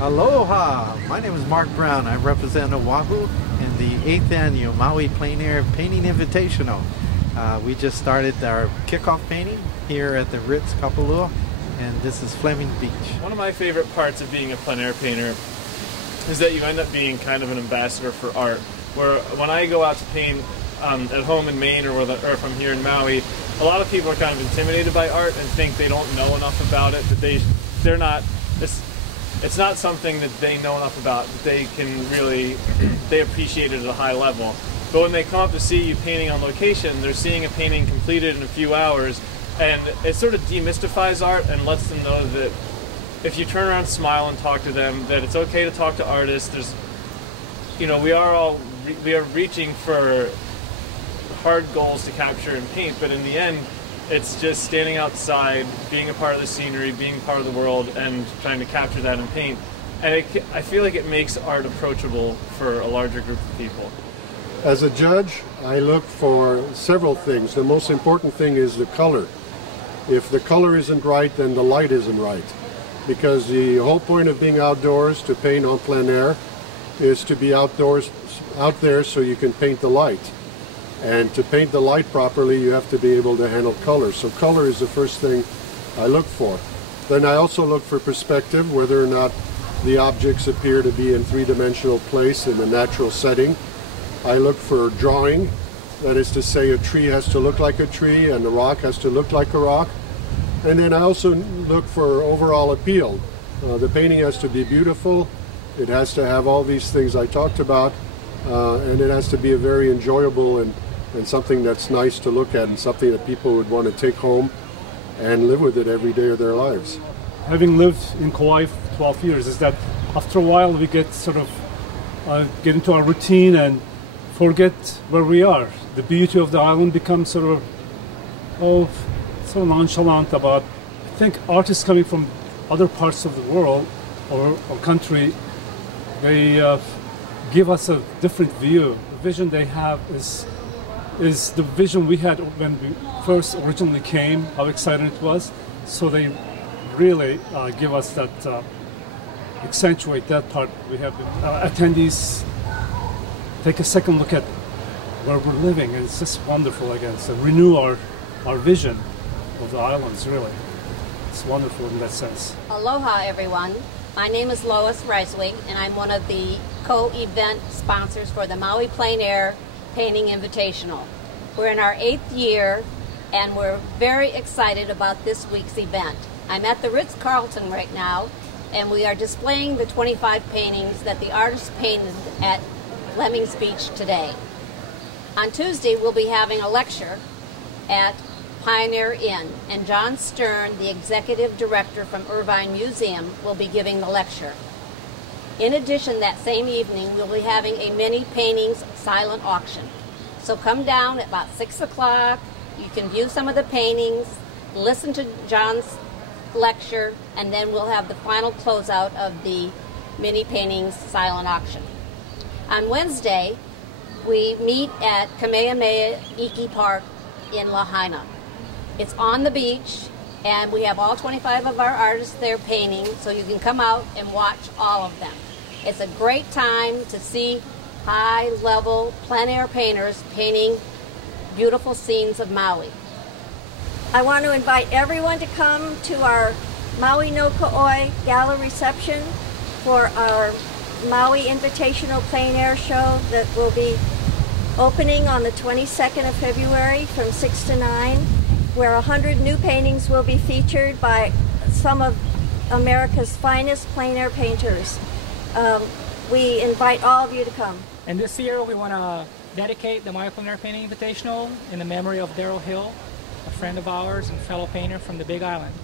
Aloha! My name is Mark Brown. I represent Oahu in the 8th annual Maui Plein Painting Invitational. We just started our kickoff painting here at the Ritz Kapalua, and this is Fleming Beach. One of my favorite parts of being a plein air painter is that you end up being kind of an ambassador for art. Where when I go out to paint at home in Maine or if I'm here in Maui, a lot of people are kind of intimidated by art and think they don't know enough about it, that they're not. It's not something that they know enough about, that they can really, they appreciate it at a high level. But when they come up to see you painting on location, they're seeing a painting completed in a few hours, and it sort of demystifies art and lets them know that if you turn around, smile, and talk to them, that it's okay to talk to artists. There's, you know, we are reaching for hard goals to capture and paint, but in the end, it's just standing outside, being a part of the scenery, being part of the world, and trying to capture that in paint. And I feel like it makes art approachable for a larger group of people. As a judge, I look for several things. The most important thing is the color. If the color isn't right, then the light isn't right. Because the whole point of being outdoors to paint en plein air is to be out there so you can paint the light. And to paint the light properly, you have to be able to handle color. So color is the first thing I look for. Then I also look for perspective, whether or not the objects appear to be in three-dimensional place in a natural setting. I look for drawing, that is to say a tree has to look like a tree and a rock has to look like a rock. And then I also look for overall appeal. The painting has to be beautiful, it has to have all these things I talked about, and it has to be a very enjoyable and something that's nice to look at and something that people would want to take home and live with it every day of their lives. Having lived in Kauai for 12 years, is that after a while we get sort of get into our routine and forget where we are. The beauty of the island becomes sort of so nonchalant about. I think artists coming from other parts of the world or country, they give us a different view. The vision they have is the vision we had when we first originally came, how exciting it was. So they really give us that, accentuate that part. We have attendees take a second look at where we're living, and it's just wonderful again. So renew our vision of the islands, really. It's wonderful in that sense. Aloha, everyone. My name is Lois Reiswig, and I'm one of the co-event sponsors for the Maui Plein Air Painting Invitational. We're in our 8th year, and we're very excited about this week's event. I'm at the Ritz-Carlton right now, and we are displaying the 25 paintings that the artists painted at Fleming Beach today. On Tuesday, we'll be having a lecture at Pioneer Inn, and John Stern, the executive director from Irvine Museum, will be giving the lecture. In addition, that same evening, we'll be having a mini paintings silent auction. So come down at about 6 o'clock, you can view some of the paintings, listen to John's lecture, and then we'll have the final closeout of the mini paintings silent auction. On Wednesday, we meet at Kamehameha Iki Park in Lahaina. It's on the beach, and we have all 25 of our artists there painting, so you can come out and watch all of them. It's a great time to see high-level plein air painters painting beautiful scenes of Maui. I want to invite everyone to come to our Maui no Ka'oi gala reception for our Maui Invitational Plein Air Show that will be opening on the 22nd of February from 6 to 9, where 100 new paintings will be featured by some of America's finest plein air painters. We invite all of you to come. And this year we want to dedicate the Maui Plein Air Painting Invitational in the memory of Daryl Hill, a friend of ours and fellow painter from the Big Island.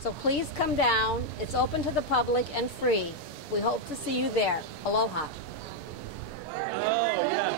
So please come down. It's open to the public and free. We hope to see you there. Aloha. Oh, yeah.